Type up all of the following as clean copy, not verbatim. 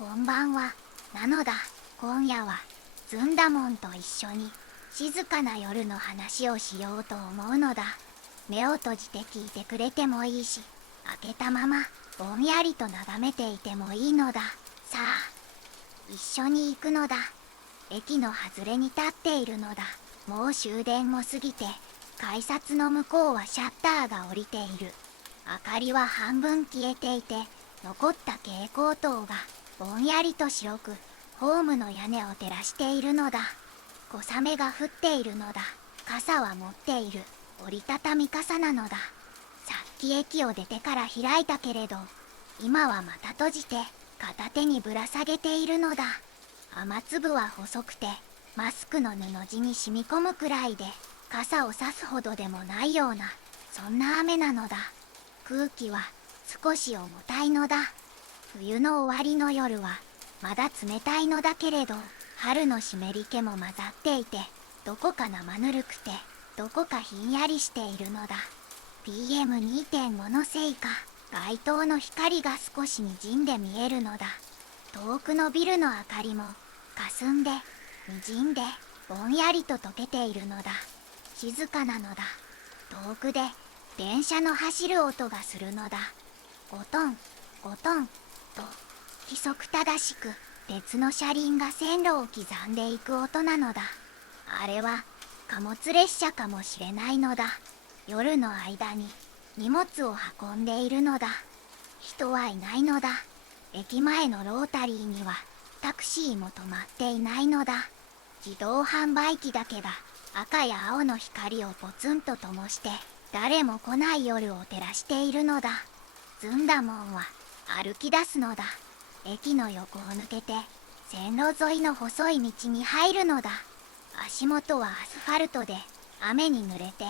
こんばんは。なのだ、今夜はずんだもんと一緒に静かな夜の話をしようと思うのだ。目を閉じて聞いてくれてもいいし、開けたままぼんやりと眺めていてもいいのだ。さあ、一緒に行くのだ。駅の外れに立っているのだ。もう終電も過ぎて、改札の向こうはシャッターが下りている。明かりは半分消えていて、残った蛍光灯がぼんやりと白くホームの屋根を照らしているのだ。小雨が降っているのだ。傘は持っている。折りたたみ傘なのだ。さっき駅を出てから開いたけれど、今はまた閉じて片手にぶら下げているのだ。雨粒は細くてマスクの布地に染み込むくらいで、傘を差すほどでもないような、そんな雨なのだ。空気は少し重たいのだ。冬の終わりの夜はまだ冷たいのだけれど、春の湿り気も混ざっていて、どこか生ぬるくて、どこかひんやりしているのだ。 PM2.5 のせいか、街灯の光が少しにじんで見えるのだ。遠くのビルの明かりも霞んでにじんでぼんやりと溶けているのだ。静かなのだ。遠くで電車の走る音がするのだ。ゴトンゴトンと規則正しく鉄の車輪が線路を刻んでいく音なのだ。あれは貨物列車かもしれないのだ。夜の間に荷物を運んでいるのだ。人はいないのだ。駅前のロータリーにはタクシーも止まっていないのだ。自動販売機だけが赤や青の光をポツンと灯して、誰も来ない夜を照らしているのだ。ずんだもんは歩き出すのだ。駅の横を抜けて線路沿いの細い道に入るのだ。足元はアスファルトで雨に濡れて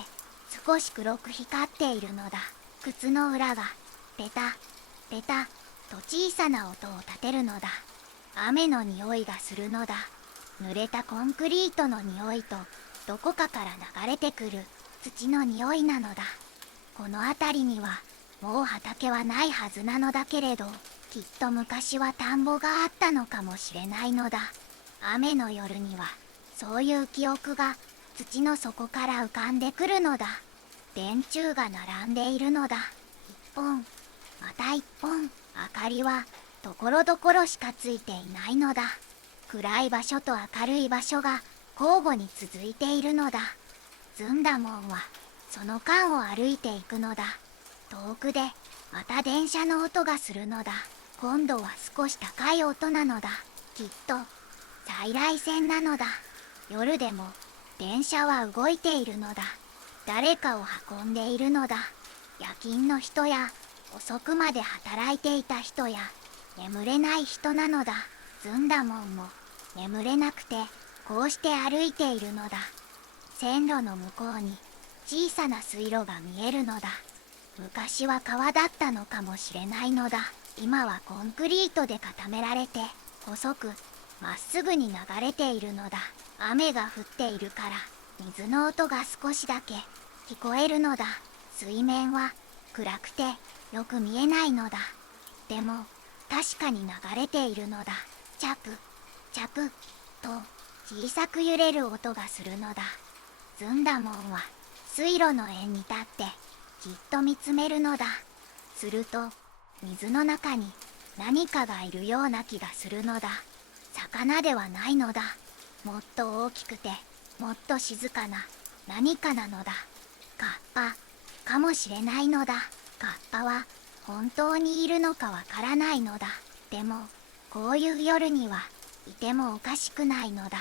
少し黒く光っているのだ。靴の裏がペタペタと小さな音を立てるのだ。雨の匂いがするのだ。濡れたコンクリートの匂いと、どこかから流れてくる土の匂いなのだ。この辺りにはもう畑はないはずなのだけれど、きっと昔は田んぼがあったのかもしれないのだ。雨の夜にはそういう記憶が土の底から浮かんでくるのだ。電柱が並んでいるのだ。一本また一本。明かりはところどころしかついていないのだ。暗い場所と明るい場所が交互に続いているのだ。ずんだもんはその間を歩いていくのだ。遠くでまた電車の音がするのだ。今度は少し高い音なのだ。きっと在来線なのだ。夜でも電車は動いているのだ。誰かを運んでいるのだ。夜勤の人や遅くまで働いていた人や眠れない人なのだ。ずんだもんも眠れなくてこうして歩いているのだ。線路の向こうに小さな水路が見えるのだ。昔は川だったのかもしれないのだ。今はコンクリートで固められて細くまっすぐに流れているのだ。雨が降っているから水の音が少しだけ聞こえるのだ。水面は暗くてよく見えないのだ。でも確かに流れているのだ。チャプチャプと小さく揺れる音がするのだ。ずんだもんは水路の縁に立ってじっと見つめるのだ。すると水の中に何かがいるような気がするのだ。魚ではないのだ。もっと大きくてもっと静かな何かなのだ。カッパかもしれないのだ。カッパは本当にいるのかわからないのだ。でもこういう夜にはいてもおかしくないのだ。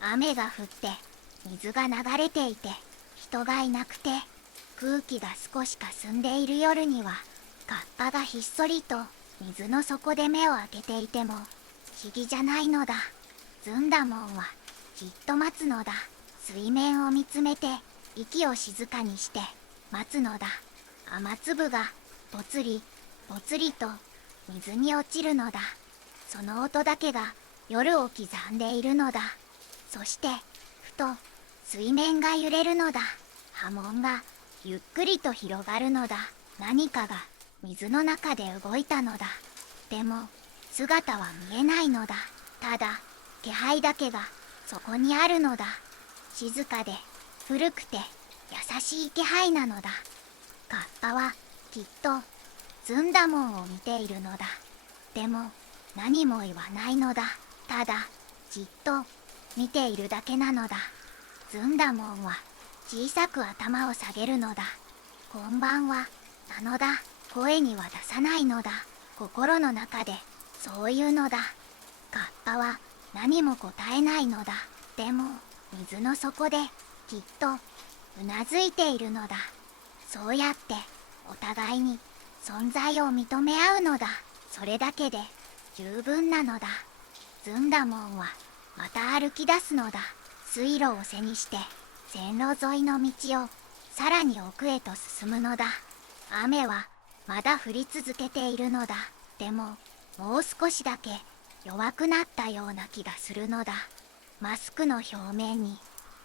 雨が降って水が流れていて人がいなくて空気が少し霞んでいる夜には、カッパがひっそりと水の底で目を開けていても不思議じゃないのだ。ずんだもんはじっと待つのだ。水面を見つめて息を静かにして待つのだ。雨粒がぽつりぽつりと水に落ちるのだ。その音だけが夜を刻んでいるのだ。そしてふと水面が揺れるのだ。波紋がゆっくりと広がるのだ。何かが水の中で動いたのだ。でも姿は見えないのだ。ただ気配だけがそこにあるのだ。静かで古くて優しい気配なのだ。カッパはきっとずんだもんを見ているのだ。でも何も言わないのだ。ただじっと見ているだけなのだ。ずんだもんは小さく頭を下げるのだ。こんばんはなのだ。声には出さないのだ。心の中でそういうのだ。カッパは何も答えないのだ。でも水の底できっとうなずいているのだ。そうやってお互いに存在を認め合うのだ。それだけで十分なのだ。ずんだもんはまた歩き出すのだ。水路を背にして線路沿いの道をさらに奥へと進むのだ。雨はまだ降り続けているのだ。でももう少しだけ弱くなったような気がするのだ。マスクの表面に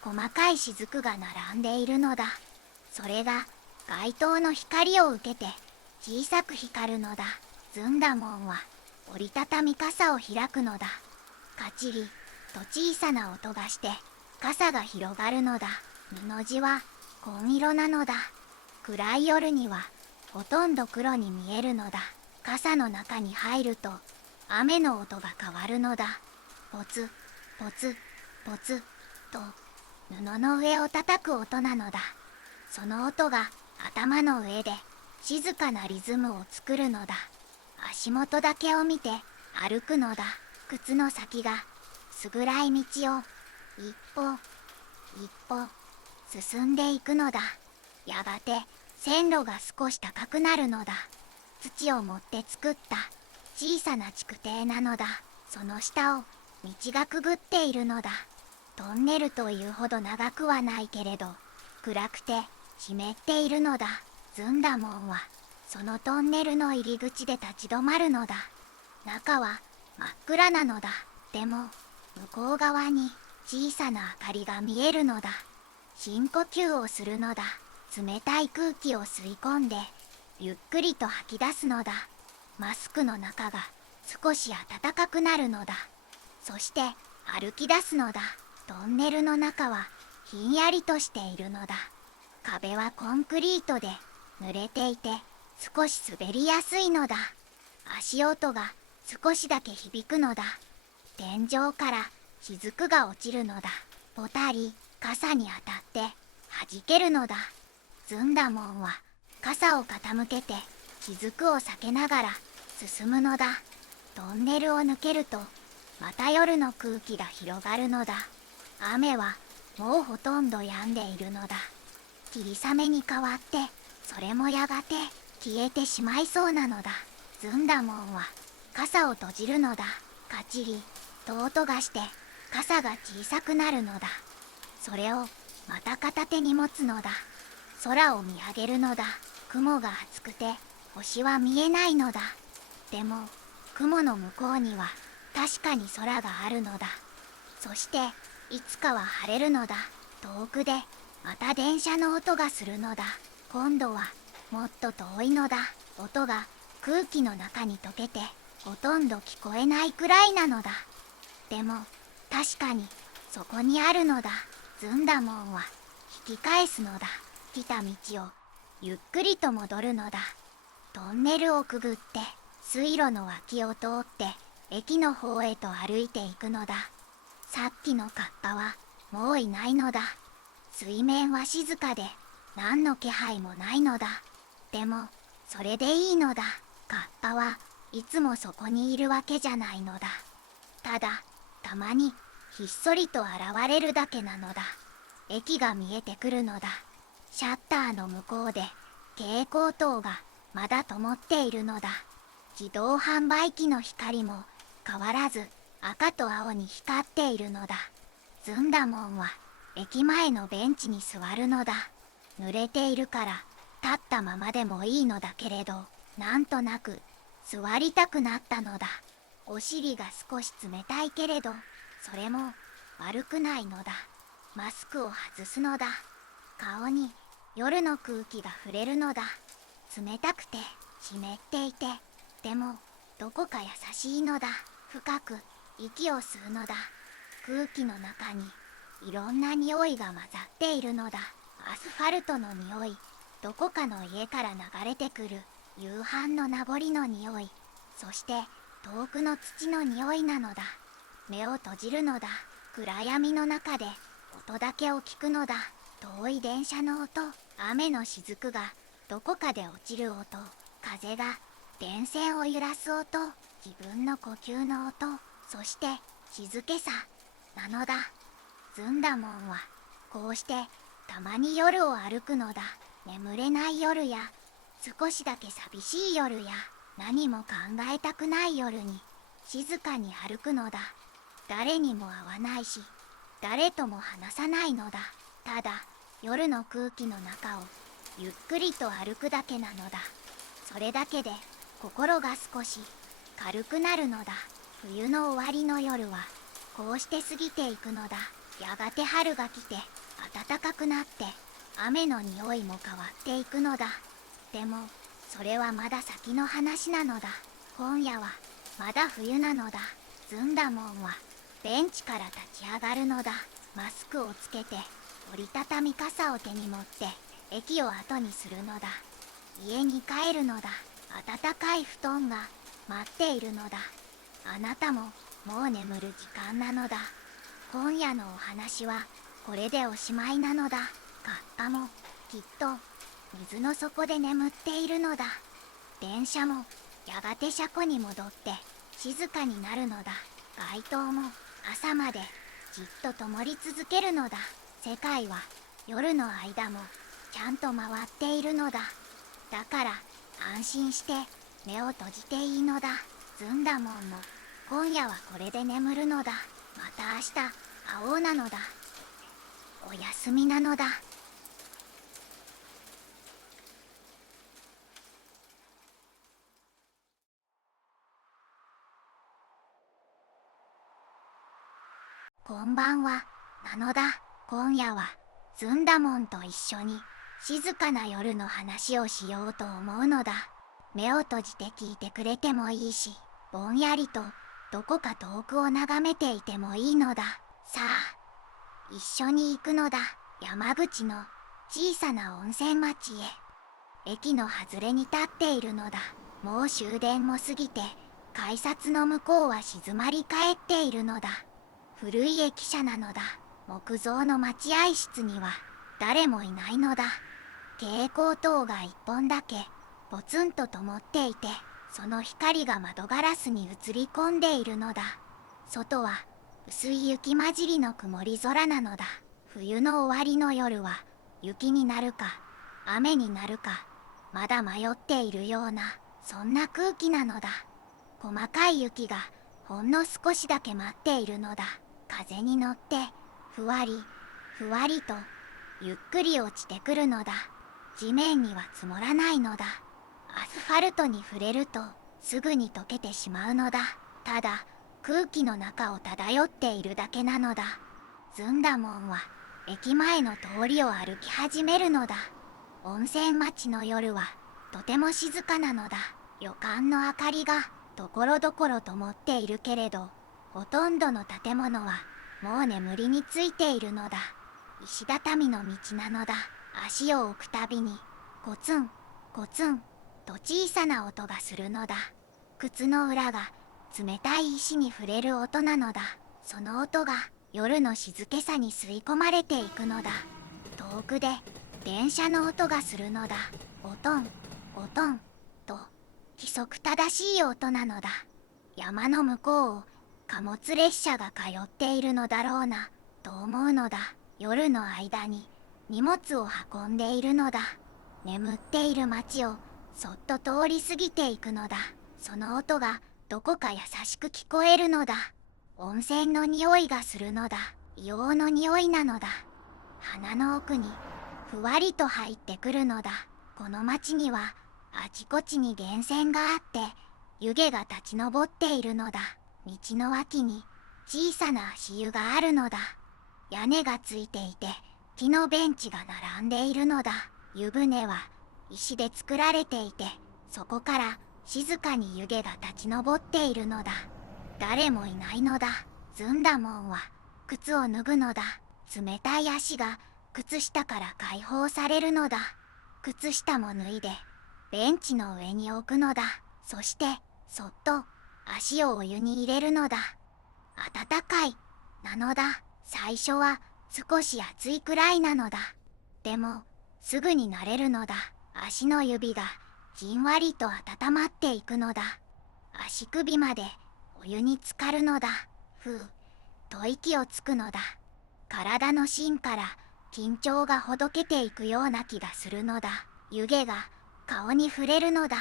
細かい雫が並んでいるのだ。それが街灯の光を受けて小さく光るのだ。ずんだもんは折りたたみ傘を開くのだ。カチリと小さな音がして傘が広がるのだ。布地は紺色なのだ。暗い夜にはほとんど黒に見えるのだ。傘の中に入ると雨の音が変わるのだ。ポツポツポツと布の上を叩く音なのだ。その音が頭の上で静かなリズムを作るのだ。足元だけを見て歩くのだ。靴の先が薄暗い道を一歩一歩進んでいくのだ。やがて線路が少し高くなるのだ。土を持って作った小さな築堤なのだ。その下を道がくぐっているのだ。トンネルというほど長くはないけれど暗くて湿っているのだ。ずんだもんはそのトンネルの入り口で立ち止まるのだ。中は真っ暗なのだ。でも向こう側に小さな明かりが見えるのだ。深呼吸をするのだ。冷たい空気を吸い込んでゆっくりと吐き出すのだ。マスクの中が少し暖かくなるのだ。そして歩き出すのだ。トンネルの中はひんやりとしているのだ。壁はコンクリートで濡れていて少し滑りやすいのだ。足音が少しだけ響くのだ。天井から雫が落ちるのだ。ポタリ傘に当たって弾けるのだ。ずんだもんは傘を傾けて雫を避けながら進むのだ。トンネルを抜けるとまた夜の空気が広がるのだ。雨はもうほとんど止んでいるのだ。霧雨に変わってそれもやがて消えてしまいそうなのだ。ずんだもんは傘を閉じるのだ。カチリと音がして傘が小さくなるのだ。それをまた片手に持つのだ。空を見上げるのだ。雲が厚くて星は見えないのだ。でも雲の向こうには確かに空があるのだ。そしていつかは晴れるのだ。遠くでまた電車の音がするのだ。今度はもっと遠いのだ。音が空気の中に溶けてほとんど聞こえないくらいなのだ。でも確かにそこにあるのだ。ずんだもんは引き返すのだ。来た道をゆっくりと戻るのだ。トンネルをくぐって水路の脇を通って駅の方へと歩いていくのだ。さっきのカッパはもういないのだ。水面は静かで何の気配もないのだ。でもそれでいいのだ。カッパはいつもそこにいるわけじゃないのだ。ただたまにひっそりと現れるだけなのだ。駅が見えてくるのだ。シャッターの向こうで蛍光灯がまだ灯っているのだ。自動販売機の光も変わらず赤と青に光っているのだ。ずんだもんは駅前のベンチに座るのだ。濡れているから立ったままでもいいのだけれど、なんとなく座りたくなったのだ。お尻が少し冷たいけれどそれも悪くないのだ。マスクを外すのだ。顔に夜の空気が触れるのだ。冷たくて湿っていて、でもどこか優しいのだ。深く息を吸うのだ。空気の中にいろんな匂いが混ざっているのだ。アスファルトの匂い、どこかの家から流れてくる夕飯の名残の匂い、そして遠くの土の匂いなのだ。目を閉じるのだ。暗闇の中で音だけを聞くのだ。遠い電車の音、雨の雫がどこかで落ちる音、風が電線を揺らす音、自分の呼吸の音、そして静けさなのだ。ずんだもんはこうしてたまに夜を歩くのだ。眠れない夜や少しだけ寂しい夜や何も考えたくない夜に静かに歩くのだ。誰にも会わないし誰とも話さないのだ。ただ夜の空気の中をゆっくりと歩くだけなのだ。それだけで心が少し軽くなるのだ。冬の終わりの夜はこうして過ぎていくのだ。やがて春が来て暖かくなって雨の匂いも変わっていくのだ。でもそれはまだ先の話なのだ。今夜はまだ冬なのだ。ずんだもんはベンチから立ち上がるのだ。マスクをつけて折りたたみ傘を手に持って駅を後にするのだ。家に帰るのだ。暖かい布団が待っているのだ。あなたももう眠る時間なのだ。今夜のお話はこれでおしまいなのだ。カッパもきっと水の底で眠っているのだ。電車もやがて車庫に戻って静かになるのだ。街灯も朝までじっと灯り続けるのだ。世界は夜の間もちゃんと回っているのだ。だから安心して目を閉じていいのだ。ずんだもんも今夜はこれで眠るのだ。また明日会おうなのだ。おやすみなのだ。こんばんは、なのだ。今夜はずんだもんと一緒に静かな夜の話をしようと思うのだ。目を閉じて聞いてくれてもいいし、ぼんやりとどこか遠くを眺めていてもいいのだ。さあ、一緒に行くのだ。山口の小さな温泉町へ。駅の外れに立っているのだ。もう終電も過ぎて、改札の向こうは静まり返っているのだ。古い駅舎なのだ。木造の待合室には誰もいないのだ。蛍光灯が一本だけポツンと灯っていて、その光が窓ガラスに映り込んでいるのだ。外は薄い雪混じりの曇り空なのだ。冬の終わりの夜は雪になるか雨になるかまだ迷っているような、そんな空気なのだ。細かい雪がほんの少しだけ待っているのだ。風に乗ってふわりふわりとゆっくり落ちてくるのだ。地面には積もらないのだ。アスファルトに触れるとすぐに溶けてしまうのだ。ただ空気の中を漂っているだけなのだ。ずんだもんは駅前の通りを歩き始めるのだ。温泉町の夜はとても静かなのだ。旅館の明かりがところどころ灯っているけれど、ほとんどの建物はもう眠りについているのだ。石畳の道なのだ。足を置くたびにコツンコツンと小さな音がするのだ。靴の裏が冷たい石に触れる音なのだ。その音が夜の静けさに吸い込まれていくのだ。遠くで電車の音がするのだ。おとんおとんと規則正しい音なのだ。山の向こうを貨物列車が通っているのだろうなと思うのだ。夜の間に荷物を運んでいるのだ。眠っている町をそっと通り過ぎていくのだ。その音がどこか優しく聞こえるのだ。温泉の匂いがするのだ。硫黄の匂いなのだ。鼻の奥にふわりと入ってくるのだ。この町にはあちこちに源泉があって湯気が立ち上っているのだ。道の脇に小さな足湯があるのだ。屋根がついていて木のベンチが並んでいるのだ。湯船は石で作られていて、そこから静かに湯気が立ち上っているのだ。誰もいないのだ。ずんだもんは靴を脱ぐのだ。冷たい足が靴下から解放されるのだ。靴下も脱いでベンチの上に置くのだ。そしてそっと足をお湯に入れるのだ。温かいなのだ。最初は少し熱いくらいなのだ。でもすぐに慣れるのだ。足の指がじんわりと温まっていくのだ。足首までお湯に浸かるのだ。ふうと息をつくのだ。体の芯から緊張がほどけていくような気がするのだ。湯気が顔に触れるのだ。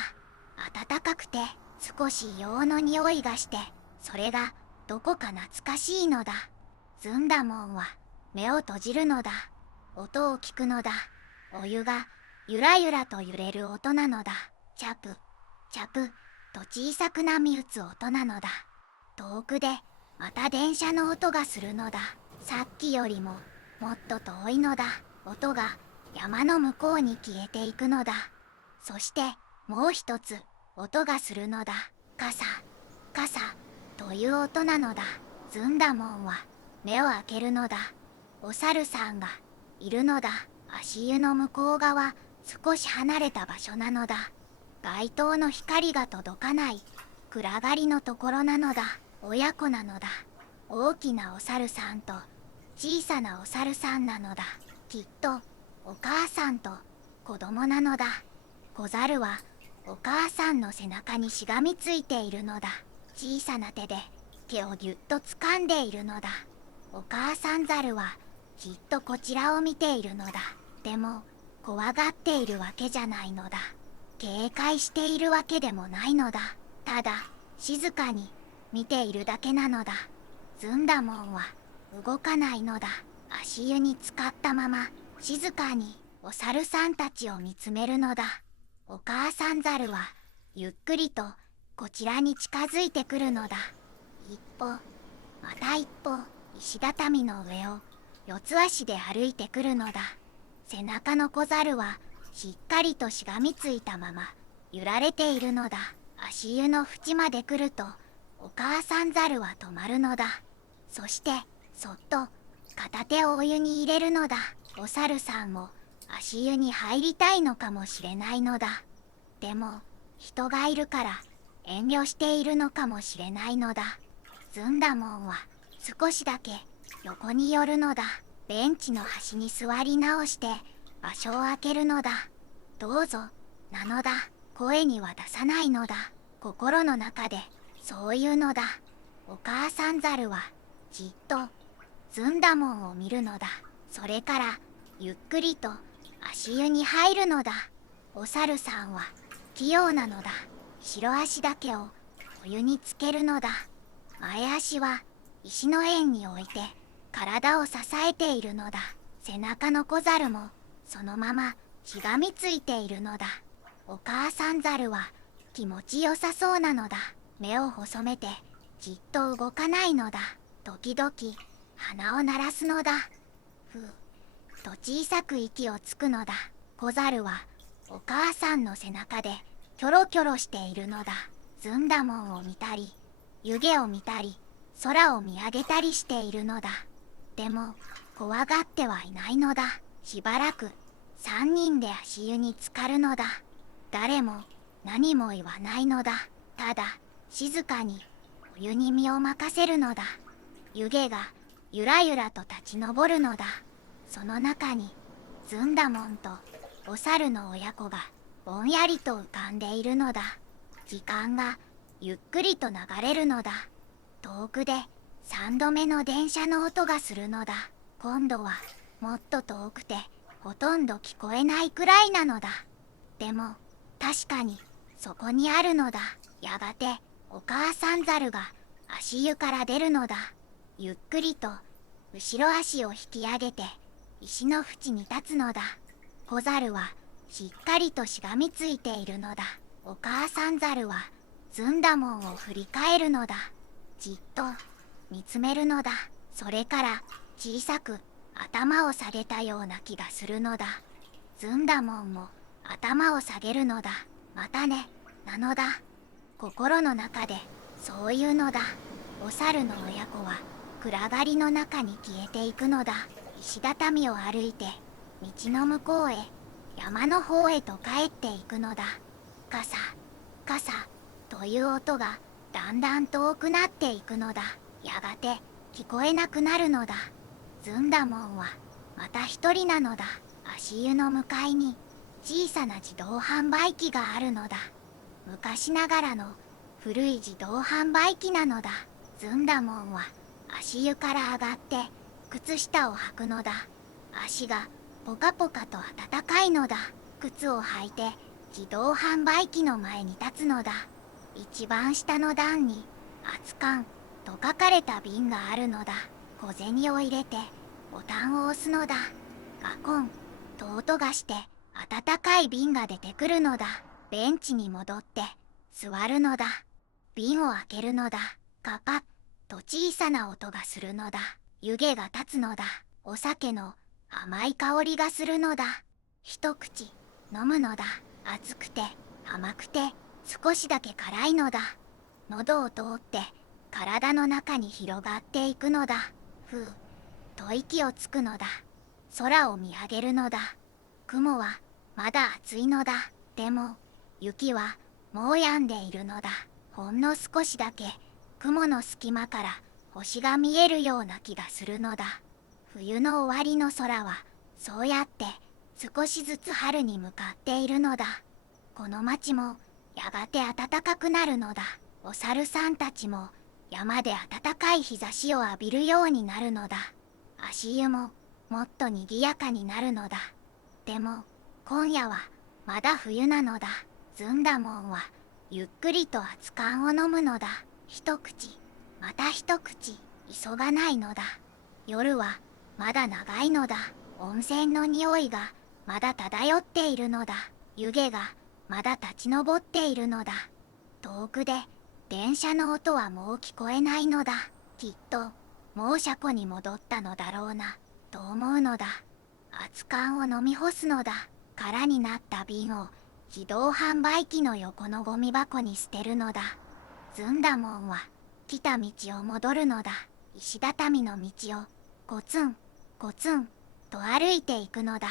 暖かくて少し硫黄の匂いがして、それがどこか懐かしいのだ。ずんだもんは目を閉じるのだ。音を聞くのだ。お湯がゆらゆらと揺れる音なのだ。チャプチャプと小さく波打つ音なのだ。遠くでまた電車の音がするのだ。さっきよりももっと遠いのだ。音が山の向こうに消えていくのだ。そしてもう一つ音がするのだ。カサカサという音なのだ。ずんだもんは目を開けるのだ。お猿さんがいるのだ。足湯の向こう側、少し離れた場所なのだ。街灯の光が届かない暗がりのところなのだ。親子なのだ。大きなお猿さんと小さなお猿さんなのだ。きっとお母さんと子供なのだ。小猿はお母さんの背中にしがみついているのだ。小さな手で毛をぎゅっと掴んでいるのだ。お母さん猿はじっとこちらを見ているのだ。でも怖がっているわけじゃないのだ。警戒しているわけでもないのだ。ただ静かに見ているだけなのだ。ずんだもんは動かないのだ。足湯に浸かったまま静かにお猿さんたちを見つめるのだ。お母さん猿はゆっくりとこちらに近づいてくるのだ。一歩また一歩石畳の上を四つ足で歩いてくるのだ。背中の小猿はしっかりとしがみついたまま揺られているのだ。足湯の縁まで来るとお母さん猿は止まるのだ。そしてそっと片手をお湯に入れるのだ。お猿さんも足湯に入りたいのかもしれないのだ。でも人がいるから遠慮しているのかもしれないのだ。ずんだもんは少しだけ横に寄るのだ。ベンチの端に座り直して場所を空けるのだ。どうぞなのだ。声には出さないのだ。心の中でそういうのだ。お母さん猿はじっとずんだもんを見るのだ。それからゆっくりと足湯に入るのだ。お猿さんは器用なのだ。後ろ足だけをお湯につけるのだ。前足は石の円に置いて体を支えているのだ。背中の小猿もそのまましがみついているのだ。お母さん猿は気持ちよさそうなのだ。目を細めてじっと動かないのだ。時々鼻を鳴らすのだ。ふうと小さく息をつくのだ。小猿はお母さんの背中でキョロキョロしているのだ。ずんだもんを見たり湯気を見たり空を見上げたりしているのだ。でも怖がってはいないのだ。しばらく3人で足湯に浸かるのだ。誰も何も言わないのだ。ただ静かにお湯に身を任せるのだ。湯気がゆらゆらと立ち上るのだ。その中にずんだもんとお猿の親子がぼんやりと浮かんでいるのだ。時間がゆっくりと流れるのだ。遠くで3度目の電車の音がするのだ。今度はもっと遠くてほとんど聞こえないくらいなのだ。でも確かにそこにあるのだ。やがてお母さん猿が足湯から出るのだ。ゆっくりと後ろ足を引き上げて石の縁に立つのだ。小猿はしっかりとしがみついているのだ。お母さん猿はずんだもんを振り返るのだ。じっと見つめるのだ。それから小さく頭を下げたような気がするのだ。ずんだもんも頭を下げるのだ。またねなのだ。心の中でそういうのだ。お猿の親子は暗がりの中に消えていくのだ。石畳を歩いて道の向こうへ、山の方へと帰っていくのだ。カサカサという音がだんだん遠くなっていくのだ。やがて聞こえなくなるのだ。ずんだもんはまた一人なのだ。足湯の向かいに小さな自動販売機があるのだ。昔ながらの古い自動販売機なのだ。ずんだもんは足湯から上がって靴下を履くのだ。足がポカポカと暖かいのだ。靴を履いて自動販売機の前に立つのだ。一番下の段に熱燗と書かれた瓶があるのだ。小銭を入れてボタンを押すのだ。ガコンと音がして温かい瓶が出てくるのだ。ベンチに戻って座るのだ。瓶を開けるのだ。カパッと小さな音がするのだ。湯気が立つのだ。お酒の甘い香りがするのだ。一口飲むのだ。熱くて甘くて少しだけ辛いのだ。喉を通って体の中に広がっていくのだ。ふうと息をつくのだ。空を見上げるのだ。雲はまだ暑いのだ。でも雪はもう止んでいるのだ。ほんの少しだけ雲の隙間から星が見えるような気がするのだ。冬の終わりの空はそうやって少しずつ春に向かっているのだ。この町もやがて暖かくなるのだ。お猿さんたちも山で暖かい日差しを浴びるようになるのだ。足湯ももっとにぎやかになるのだ。でも今夜はまだ冬なのだ。ずんだもんはゆっくりと熱燗を飲むのだ。一口また一口急がないのだ。夜はまだ長いのだ。温泉の匂いがまだ漂っているのだ。湯気がまだ立ち上っているのだ。遠くで電車の音はもう聞こえないのだ。きっともう車庫に戻ったのだろうなと思うのだ。熱燗を飲み干すのだ。空になった瓶を自動販売機の横のゴミ箱に捨てるのだ。ずんだもんは来た道を戻るのだ。石畳の道をコツンコツンと歩いていくのだ。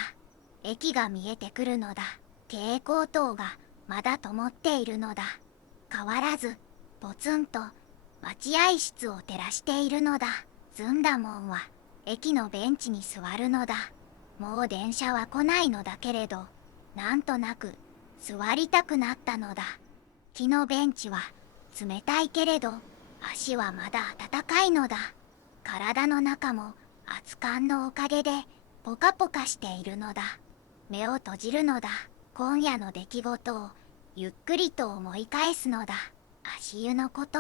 駅が見えてくるのだ。蛍光灯がまだ灯っているのだ。変わらずポツンと待合室を照らしているのだ。ずんだもんは駅のベンチに座るのだ。もう電車は来ないのだけれど、なんとなく座りたくなったのだ。木のベンチは冷たいけれど足はまだ暖かいのだ。体の中も熱燗のおかげでポカポカしているのだ。目を閉じるのだ。今夜の出来事をゆっくりと思い返すのだ。足湯のこと、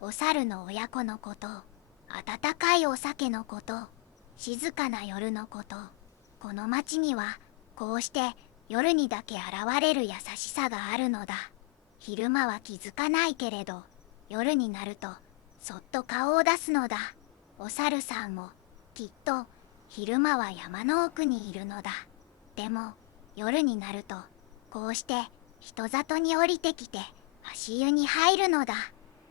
お猿の親子のこと、温かいお酒のこと、静かな夜のこと。この町にはこうして夜にだけ現れる優しさがあるのだ。昼間は気づかないけれど、夜になるとそっと顔を出すのだ。お猿さんもきっと昼間は山の奥にいるのだ。でも夜になるとこうして人里に降りてきて足湯に入るのだ。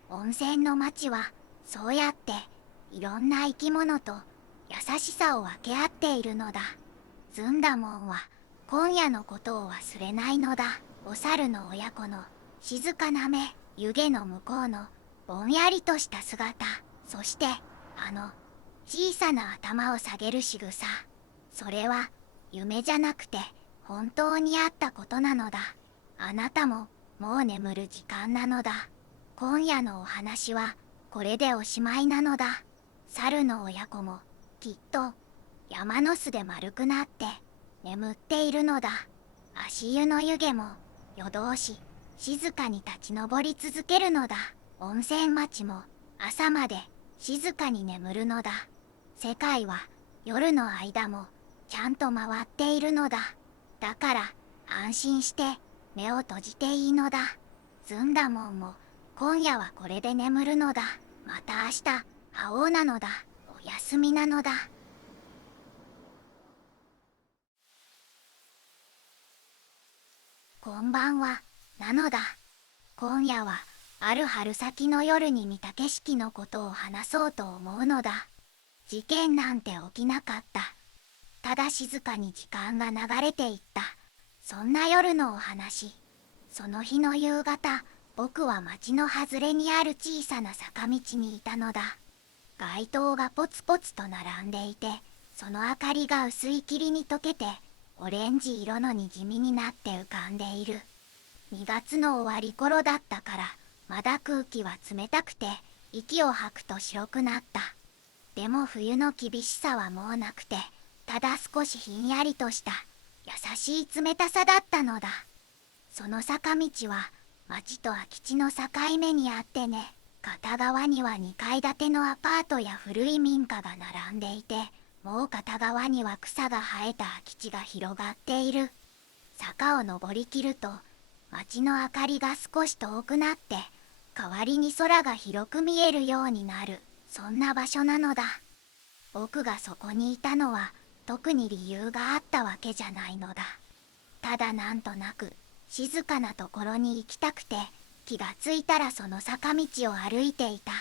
温泉の町はそうやっていろんな生き物と優しさを分け合っているのだ。ずんだもんは今夜のことを忘れないのだ。お猿の親子の静かな目、湯気の向こうのぼんやりとした姿、そしてあの小さな頭を下げる仕草。それは夢じゃなくて本当にあったことなのだ。あなたももう眠る時間なのだ。今夜のお話はこれでおしまいなのだ。猿の親子もきっと山の巣で丸くなって眠っているのだ。足湯の湯気も夜通し静かに立ち上り続けるのだ。温泉町も朝まで静かに眠るのだ。世界は夜の間もちゃんと回っているのだ。だから安心して目を閉じていいのだ。ずんだもんも今夜はこれで眠るのだ。また明日会おうなのだ。おやすみなのだ。こんばんはなのだ。今夜はある春先の夜に見た景色のことを話そうと思うのだ。事件なんて起きなかった。ただ静かに時間が流れていった。そんな夜のお話。その日の夕方、僕は町の外れにある小さな坂道にいたのだ。街灯がポツポツと並んでいて、その明かりが薄い霧に溶けて、オレンジ色のにじみになって浮かんでいる。2月の終わり頃だったから、まだ空気は冷たくて、息を吐くと白くなった。でも冬の厳しさはもうなくて、ただ少しひんやりとした優しい冷たさだったのだ。その坂道は町と空き地の境目にあってね、片側には2階建てのアパートや古い民家が並んでいて、もう片側には草が生えた空き地が広がっている。坂を登りきると、町の明かりが少し遠くなって、代わりに空が広く見えるようになる、そんな場所なのだ。僕がそこにいたのは、特に理由があったわけじゃないのだ。ただなんとなく、静かなところに行きたくて、気がついたらその坂道を歩いていた。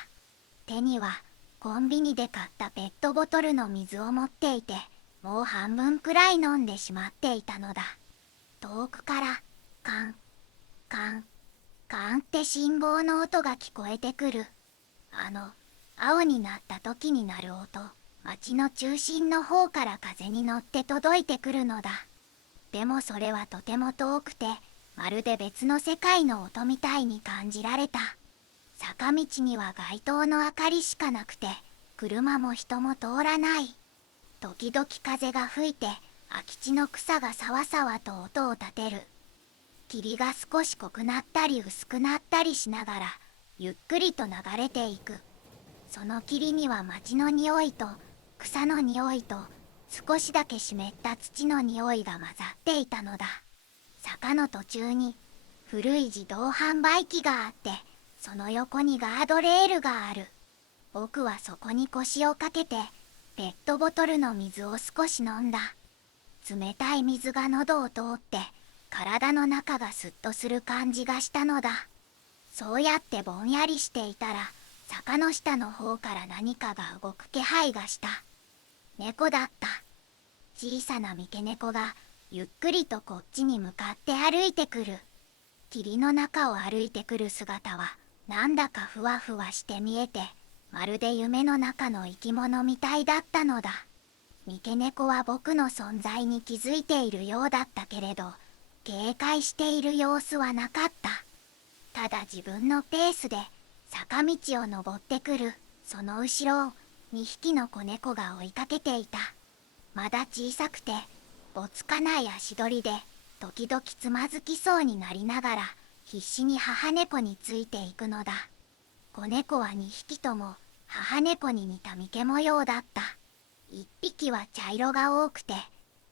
手には、コンビニで買ったペットボトルの水を持っていて、もう半分くらい飲んでしまっていたのだ。遠くから、カン、カン、カンって信号の音が聞こえてくる。青になった時になる音。町の中心の方から風に乗って届いてくるのだ。でもそれはとても遠くて、まるで別の世界の音みたいに感じられた。坂道には街灯の明かりしかなくて、車も人も通らない。時々風が吹いて、空き地の草がさわさわと音を立てる。霧が少し濃くなったり薄くなったりしながら、ゆっくりと流れていく。その霧には町の匂いと、草の匂いと、少しだけ湿った土の匂いが混ざっていたのだ。坂の途中に古い自動販売機があって、その横にガードレールがある。僕はそこに腰をかけて、ペットボトルの水を少し飲んだ。冷たい水が喉を通って、体の中がスッとする感じがしたのだ。そうやってぼんやりしていたら、坂の下の方から何かが動く気配がした。猫だった。小さな三毛猫がゆっくりとこっちに向かって歩いてくる。霧の中を歩いてくる姿はなんだかふわふわして見えて、まるで夢の中の生き物みたいだったのだ。三毛猫は僕の存在に気づいているようだったけれど、警戒している様子はなかった。ただ自分のペースで坂道を登ってくるその後ろを2匹の子猫が追いかけていた。まだ小さくておつかない足取りで、時々つまずきそうになりながら必死に母猫についていくのだ。子猫は2匹とも母猫に似た三毛模様だった。1匹は茶色が多くて、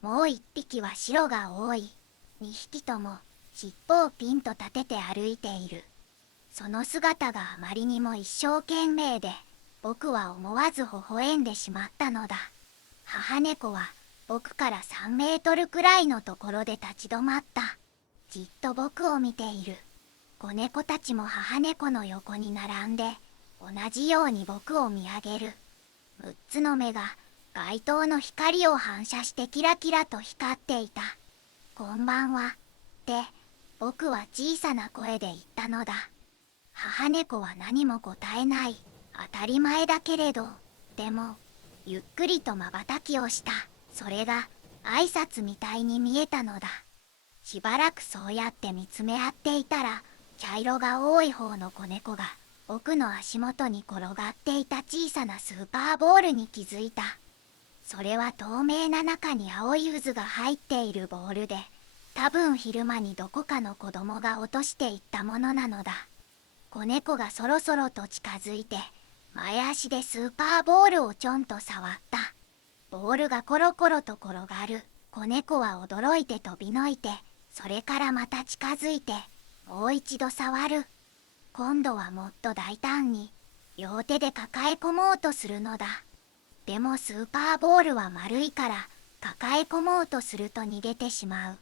もう1匹は白が多い。2匹とも尻尾をピンと立てて歩いている。その姿があまりにも一生懸命で、僕は思わず微笑んでしまったのだ。母猫は僕から3メートルくらいのところで立ち止まった。じっと僕を見ている。子猫たちも母猫の横に並んで、同じように僕を見上げる。6つの目が街灯の光を反射してキラキラと光っていた。こんばんは。って僕は小さな声で言ったのだ。母猫は何も答えない。当たり前だけれど、でもゆっくりと瞬きをした。それが挨拶みたいに見えたのだ。しばらくそうやって見つめ合っていたら、茶色が多い方の子猫が僕の足元に転がっていた小さなスーパーボールに気づいた。それは透明な中に青い渦が入っているボールで、多分昼間にどこかの子供が落としていったものなのだ。子猫がそろそろと近づいて、前足でスーパーボールをちょんと触った。ボールがコロコロと転がる。子猫は驚いて飛びのいて、それからまた近づいて、もう一度触る。今度はもっと大胆に、両手で抱え込もうとするのだ。でもスーパーボールは丸いから、抱え込もうとすると逃げてしまう。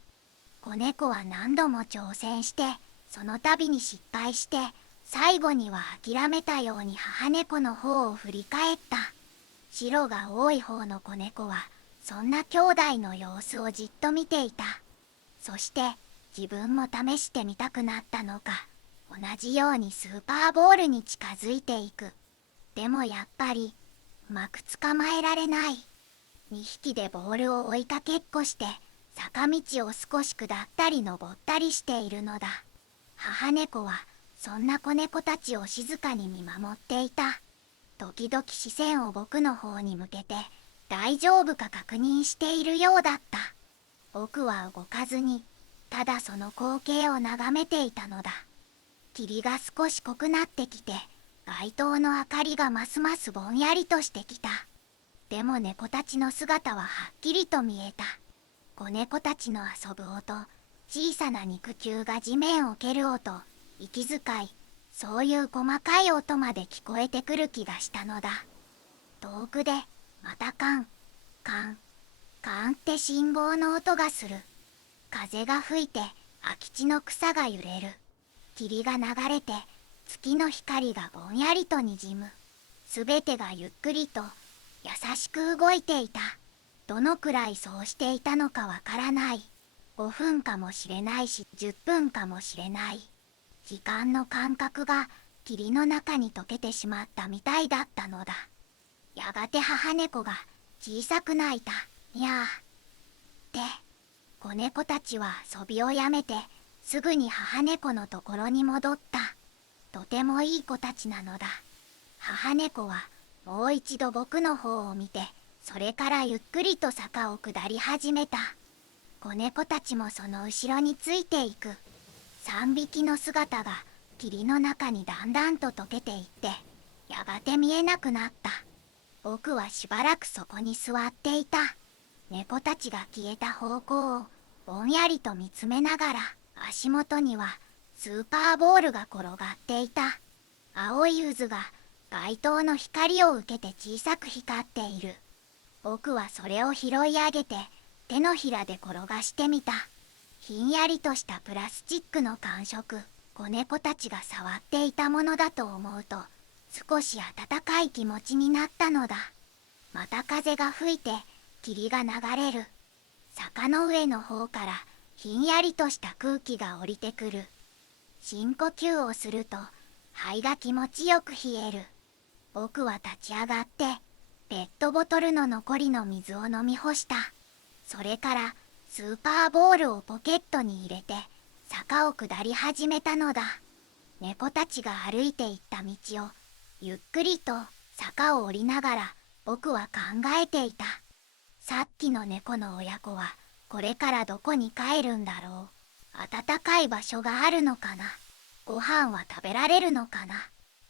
子猫は何度も挑戦して、その度に失敗して、最後には諦めたように母猫の方を振り返った。白が多い方の子猫はそんな兄弟の様子をじっと見ていた。そして自分も試してみたくなったのか、同じようにスーパーボールに近づいていく。でもやっぱりうまく捕まえられない。2匹でボールを追いかけっこして坂道を少し下ったり登ったりしているのだ。母猫はそんな子猫たちを静かに見守っていた。時々視線を僕の方に向けて大丈夫か確認しているようだった。僕は動かずにただその光景を眺めていたのだ。霧が少し濃くなってきて街灯の明かりがますますぼんやりとしてきた。でも猫たちの姿ははっきりと見えた。子猫たちの遊ぶ音、小さな肉球が地面を蹴る音、息遣い、そういう細かい音まで聞こえてくる気がしたのだ。遠くでまたカンカンカンって信号の音がする。風が吹いて空き地の草が揺れる。霧が流れて月の光がぼんやりとにじむ。すべてがゆっくりと優しく動いていた。どのくらいそうしていたのかわからない。5分かもしれないし10分かもしれない。時間の感覚が霧の中に溶けてしまったみたいだったのだ。やがて母猫が小さく鳴いた。いやーって子猫たちは遊びをやめてすぐに母猫のところに戻った。とてもいい子たちなのだ。母猫はもう一度僕の方を見て、それからゆっくりと坂を下り始めた。子猫たちもその後ろについていく。3匹の姿が霧の中にだんだんと溶けていって、やがて見えなくなった。僕はしばらくそこに座っていた。猫たちが消えた方向をぼんやりと見つめながら、足元にはスーパーボールが転がっていた。青い渦が街灯の光を受けて小さく光っている。僕はそれを拾い上げて手のひらで転がしてみた。ひんやりとしたプラスチックの感触、子猫たちが触っていたものだと思うと少し温かい気持ちになったのだ。また風が吹いて霧が流れる。坂の上の方からひんやりとした空気が降りてくる。深呼吸をすると肺が気持ちよく冷える。僕は立ち上がってペットボトルの残りの水を飲み干した。それからスーパーボールをポケットに入れて坂を下り始めたのだ。猫たちが歩いていった道をゆっくりと坂を降りながら僕は考えていた。さっきの猫の親子はこれからどこに帰るんだろう。暖かい場所があるのかな。ご飯は食べられるのかな。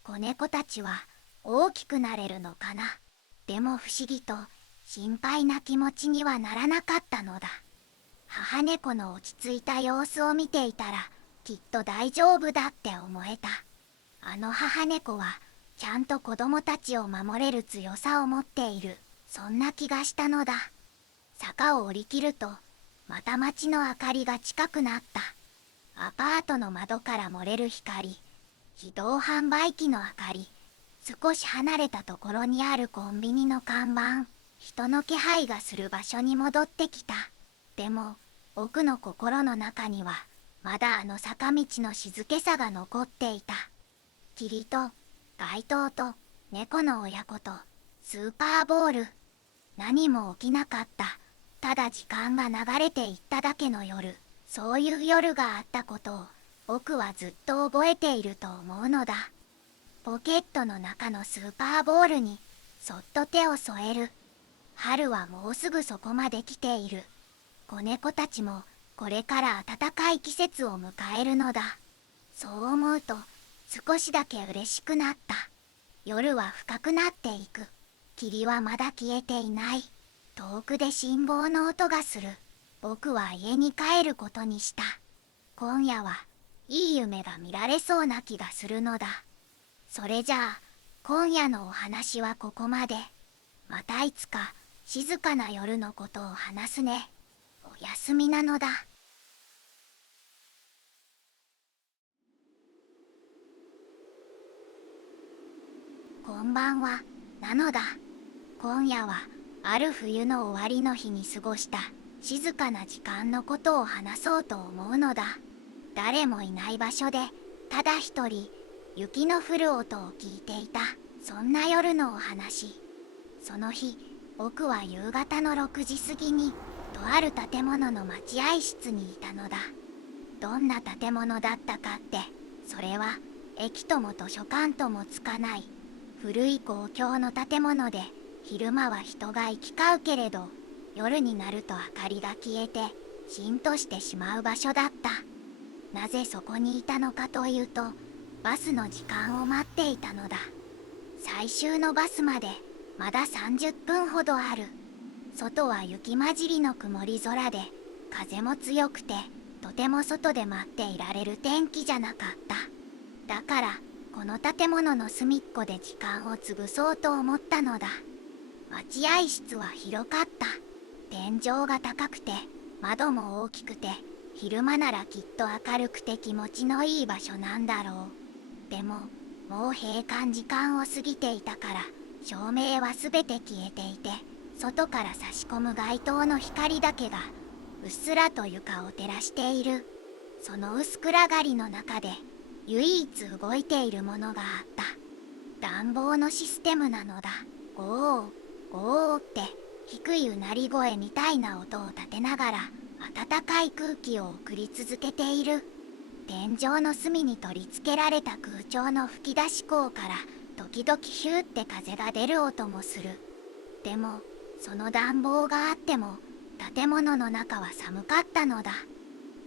子猫たちは大きくなれるのかな。でも不思議と心配な気持ちにはならなかったのだ。母猫の落ち着いた様子を見ていたらきっと大丈夫だって思えた。あの母猫はちゃんと子供たちを守れる強さを持っている。そんな気がしたのだ。坂を降りきるとまた街の明かりが近くなった。アパートの窓から漏れる光、自動販売機の明かり、少し離れたところにあるコンビニの看板、人の気配がする場所に戻ってきた。でも僕の心の中にはまだあの坂道の静けさが残っていた。霧と街灯と猫の親子とスーパーボール、何も起きなかった。ただ時間が流れていっただけの夜。そういう夜があったことを僕はずっと覚えていると思うのだ。ポケットの中のスーパーボールにそっと手を添える。春はもうすぐそこまで来ている。子猫たちもこれから暖かい季節を迎えるのだ。そう思うと少しだけ嬉しくなった。夜は深くなっていく。霧はまだ消えていない。遠くで信号の音がする。僕は家に帰ることにした。今夜はいい夢が見られそうな気がするのだ。それじゃあ今夜のお話はここまで。またいつか静かな夜のことを話すね。おやすみなのだ。こんばんは、なのだ。今夜はある冬の終わりの日に過ごした静かな時間のことを話そうと思うのだ。誰もいない場所でただ一人雪の降る音を聞いていた、そんな夜のお話。その日、僕は夕方の6時過ぎにとある建物の待合室にいたのだ。どんな建物だったかって、それは駅とも図書館ともつかない古い公共の建物で、昼間は人が行き交うけれど、夜になると明かりが消えてしんとしてしまう場所だった。なぜそこにいたのかというと、バスの時間を待っていたのだ。最終のバスまでまだ30分ほどある。外は雪混じりの曇り空で、風も強くてとても外で待っていられる天気じゃなかった。だからこの建物の隅っこで時間を潰そうと思ったのだ。待合室は広かった。天井が高くて窓も大きくて、昼間ならきっと明るくて気持ちのいい場所なんだろう。でももう閉館時間を過ぎていたから、照明はすべて消えていて、外から差し込む街灯の光だけがうっすらと床を照らしている。その薄暗がりの中で唯一動いているものがあった。暖房のシステムなのだ。ゴーゴーって低いうなり声みたいな音を立てながら暖かい空気を送り続けている。天井の隅に取り付けられた空調の吹き出し口から時々ヒューって風が出る音もする。でもその暖房があっても建物の中は寒かったのだ。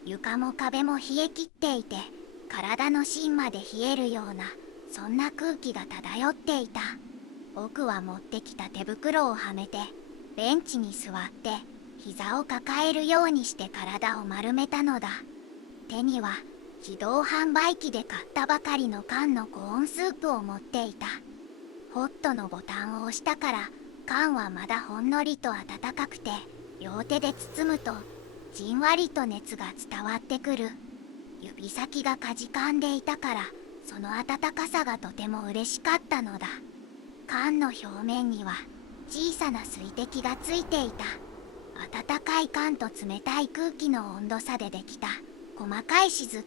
床も壁も冷え切っていて、体の芯まで冷えるようなそんな空気が漂っていた。僕は持ってきた手袋をはめてベンチに座って膝を抱えるようにして体を丸めたのだ。手には自動販売機で買ったばかりの缶のコーンスープを持っていた。ホットのボタンを押したから、缶はまだほんのりと温かくて、両手で包むとじんわりと熱が伝わってくる。指先がかじかんでいたから、その温かさがとても嬉しかったのだ。缶の表面には小さな水滴がついていた。温かい缶と冷たい空気の温度差でできた細かい雫。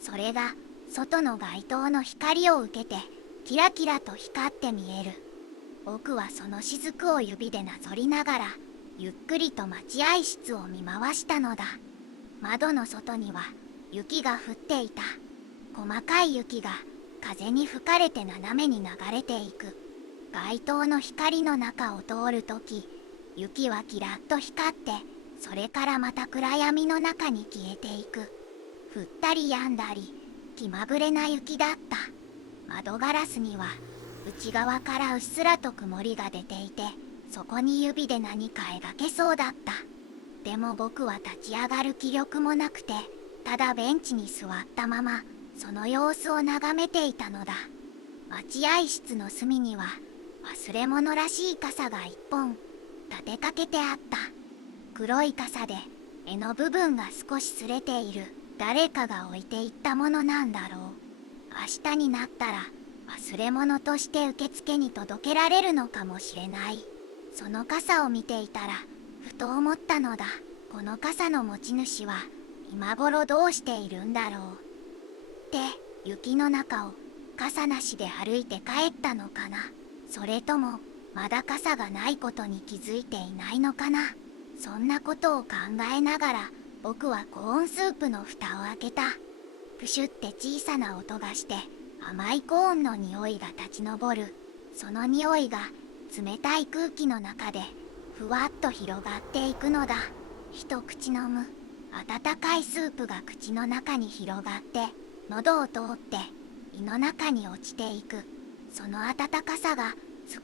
それが外の街灯の光を受けてキラキラと光って見える。僕はその雫を指でなぞりながらゆっくりと待合室を見回したのだ。窓の外には雪が降っていた。細かい雪が風に吹かれて斜めに流れていく。街灯の光の中を通るとき、雪はキラッと光って、それからまた暗闇の中に消えていく。降ったり止んだり、気まぐれな雪だった。窓ガラスには内側からうっすらと曇りが出ていて、そこに指で何か描けそうだった。でも僕は立ち上がる気力もなくて、ただベンチに座ったままその様子を眺めていたのだ。待合室の隅には忘れ物らしい傘が一本立てかけてあった。黒い傘で柄の部分が少し擦れている。誰かが置いていったものなんだろう。明日になったら忘れ物として受付に届けられるのかもしれない。その傘を見ていたらふと思ったのだ。この傘の持ち主は今頃どうしているんだろうって。雪の中を傘なしで歩いて帰ったのかな。それともまだ傘がないことに気づいていないのかな。そんなことを考えながら僕はコーンスープの蓋を開けた。プシュって小さな音がして甘いコーンの匂いが立ち上る。その匂いが冷たい空気の中でふわっと広がっていくのだ。一口飲む。温かいスープが口の中に広がって喉を通って胃の中に落ちていく。その温かさが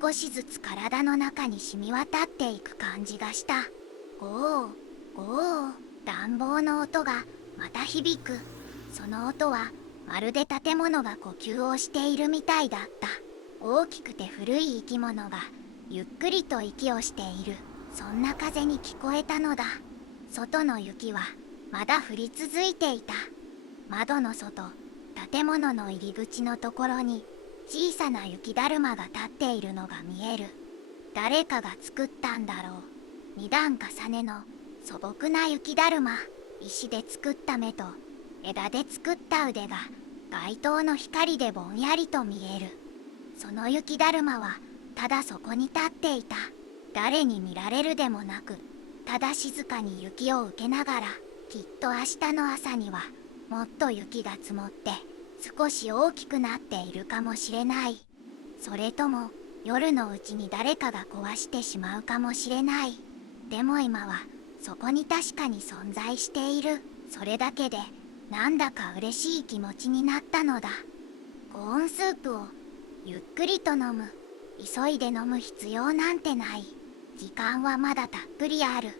少しずつ体の中に染み渡っていく感じがした。ゴーゴー、暖房の音がまた響く。その音はまるで建物が呼吸をしているみたいだった。大きくて古い生き物がゆっくりと息をしている。そんな風に聞こえたのだ。外の雪はまだ降り続いていた。窓の外、建物の入り口のところに小さな雪だるまが立っているのが見える。誰かが作ったんだろう。2段重ねの素朴な雪だるま。石で作った目と枝で作った腕が街灯の光でぼんやりと見える。その雪だるまはただそこに立っていた。誰に見られるでもなく、ただ静かに雪を受けながら、きっと明日の朝にはもっと雪が積もって少し大きくなっているかもしれない。それとも夜のうちに誰かが壊してしまうかもしれない。でも今はそこに確かに存在している。それだけでなんだか嬉しい気持ちになったのだ。コーンスープをゆっくりと飲む。急いで飲む必要なんてない。時間はまだたっぷりある。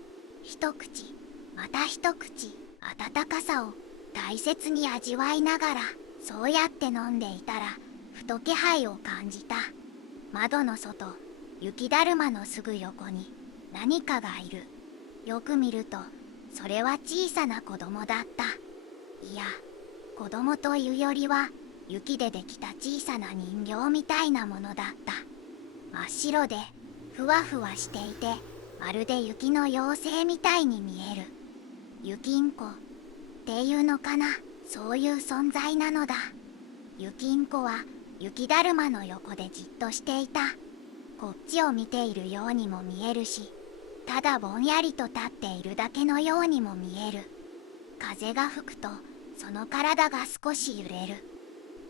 一口また一口、温かさを大切に味わいながら、そうやって飲んでいたらふと気配を感じた。窓の外、雪だるまのすぐ横に何かがいる。よく見るとそれは小さな子供だった。いや、子供というよりは雪でできた小さな人形みたいなものだった。真っ白でふわふわしていて、まるで雪の妖精みたいに見える。雪んこっていうのかな、そういう存在なのだ。雪んこは雪だるまの横でじっとしていた。こっちを見ているようにも見えるし、ただぼんやりと立っているだけのようにも見える。風が吹くとその体が少し揺れる。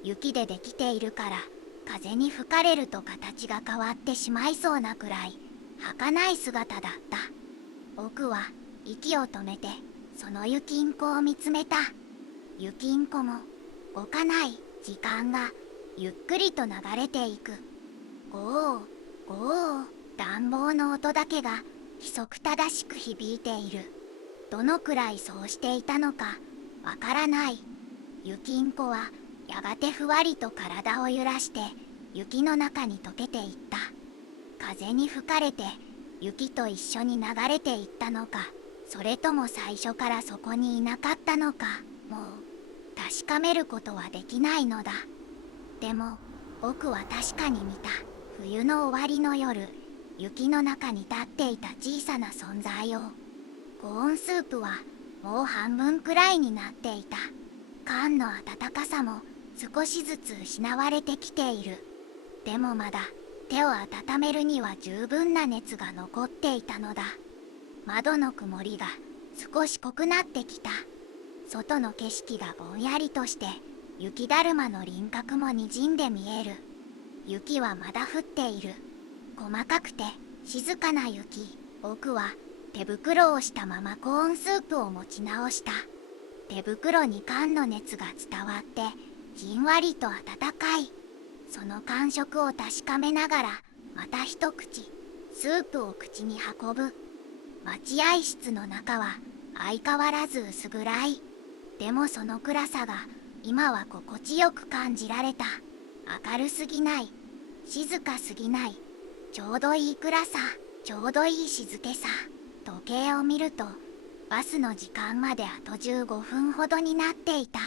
雪でできているから風に吹かれると形が変わってしまいそうなくらい儚い姿だった。僕は息を止めてその雪んこを見つめた。雪んこも動かない。時間がゆっくりと流れていく。ゴーゴー、暖房の音だけが規則正しく響いている。どのくらいそうしていたのかわからない。雪んこはやがてふわりと体を揺らして雪の中に溶けていった。風に吹かれて雪と一緒に流れていったのか、それとも最初からそこにいなかったのか、もう確かめることはできないのだ。でも僕は確かに見た。冬の終わりの夜、雪の中に立っていた小さな存在を。コーンスープはもう半分くらいになっていた。缶の温かさも少しずつ失われてきている。でもまだ手を温めるには十分な熱が残っていたのだ。窓の曇りが少し濃くなってきた。外の景色がぼんやりとして、雪だるまの輪郭もにじんで見える。雪はまだ降っている。細かくて静かな雪。僕は手袋をしたままコーンスープを持ち直した。手袋に缶の熱が伝わってじんわりと温かい。その感触を確かめながらまた一口スープを口に運ぶ。待合室の中は相変わらず薄暗い。でもその暗さが今は心地よく感じられた。明るすぎない、静かすぎない、ちょうどいい暗さ、ちょうどいい静けさ。時計を見るとバスの時間まであと15分ほどになっていた。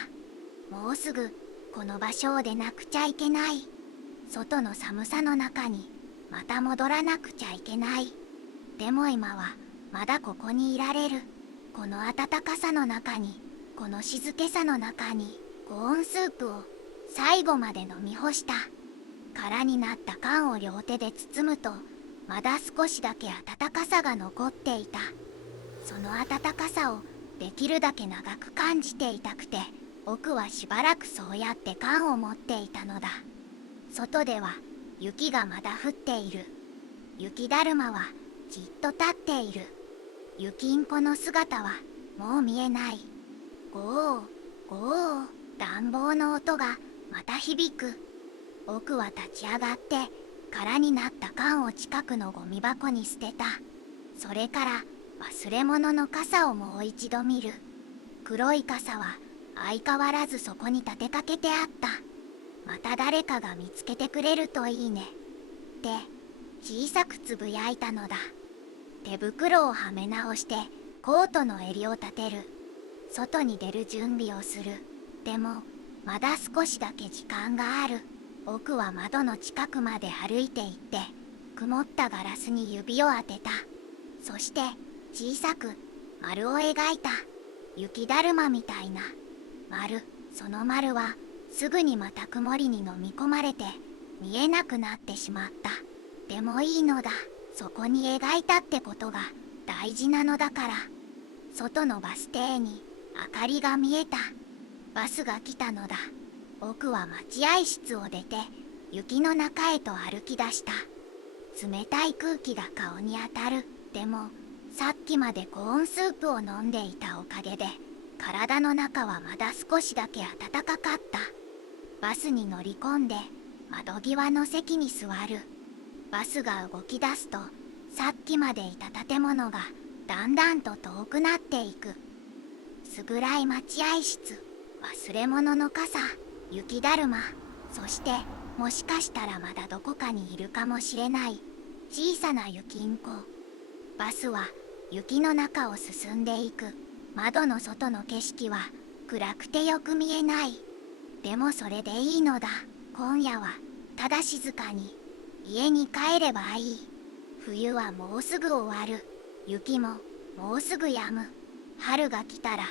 もうすぐこの場所を出なくちゃいけない。外の寒さの中にまた戻らなくちゃいけない。でも今はまだここにいられる。この暖かさの中に、この静けさの中に、コーンスープを最後まで飲み干した。空になった缶を両手で包むと、まだ少しだけ暖かさが残っていた。その暖かさをできるだけ長く感じていたくて、僕はしばらくそうやって缶を持っていたのだ。外では雪がまだ降っている。雪だるまはじっと立っている。雪んこの姿はもう見えない。ゴーゴー、暖房の音がまた響く。僕は立ち上がって空になった缶を近くのゴミ箱に捨てた。それから忘れ物の傘をもう一度見る。黒い傘は相変わらずそこに立てかけてあった。また誰かが見つけてくれるといいねって小さくつぶやいたのだ。手袋をはめ直してコートの襟を立てる。外に出る準備をする。でもまだ少しだけ時間がある。僕は窓の近くまで歩いて行って曇ったガラスに指を当てた。そして小さく丸を描いた。雪だるまみたいな丸。その丸はすぐにまた曇りに飲み込まれて見えなくなってしまった。でもいいのだ。そこに描いたってことが大事なのだから。外のバス停に明かりが見えた。バスが来たのだ。僕は待合室を出て雪の中へと歩き出した。冷たい空気が顔に当たる。でもさっきまでコーンスープを飲んでいたおかげで体の中はまだ少しだけ暖かかった。バスに乗り込んで窓際の席に座る。バスが動き出すとさっきまでいた建物がだんだんと遠くなっていく。薄暗い待合室、忘れ物の傘、雪だるま、そしてもしかしたらまだどこかにいるかもしれない小さな雪んこ。バスは雪の中を進んでいく。窓の外の景色は暗くてよく見えない。でもそれでいいのだ。今夜はただ静かに家に帰ればいい。冬はもうすぐ終わる。雪ももうすぐ止む。春が来たら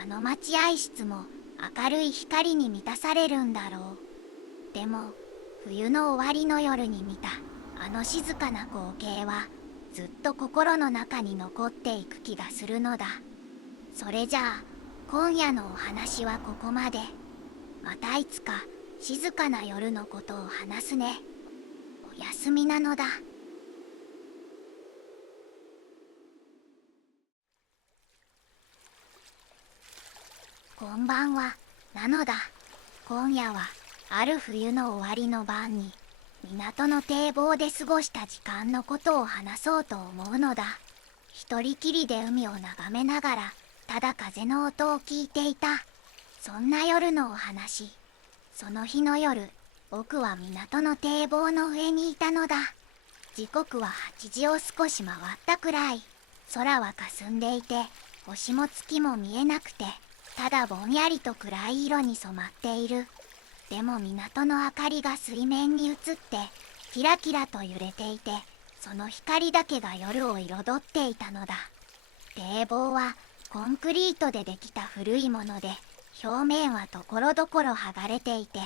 あの待合室も明るい光に満たされるんだろう。でも冬の終わりの夜に見たあの静かな光景はずっと心の中に残っていく気がするのだ。それじゃあ今夜のお話はここまで。またいつか静かな夜のことを話すね。おやすみなのだ。こんばんは、なのだ。今夜はある冬の終わりの晩に港の堤防で過ごした時間のことを話そうと思うのだ。一人きりで海を眺めながらただ風の音を聞いていた。そんな夜のお話。その日の夜、僕は港の堤防の上にいたのだ。時刻は8時を少し回ったくらい。空は霞んでいて星も月も見えなくて、ただぼんやりと暗い色に染まっている。でも港の明かりが水面に映ってキラキラと揺れていて、その光だけが夜を彩っていたのだ。堤防はコンクリートでできた古いもので、表面はところどころ剥がれていて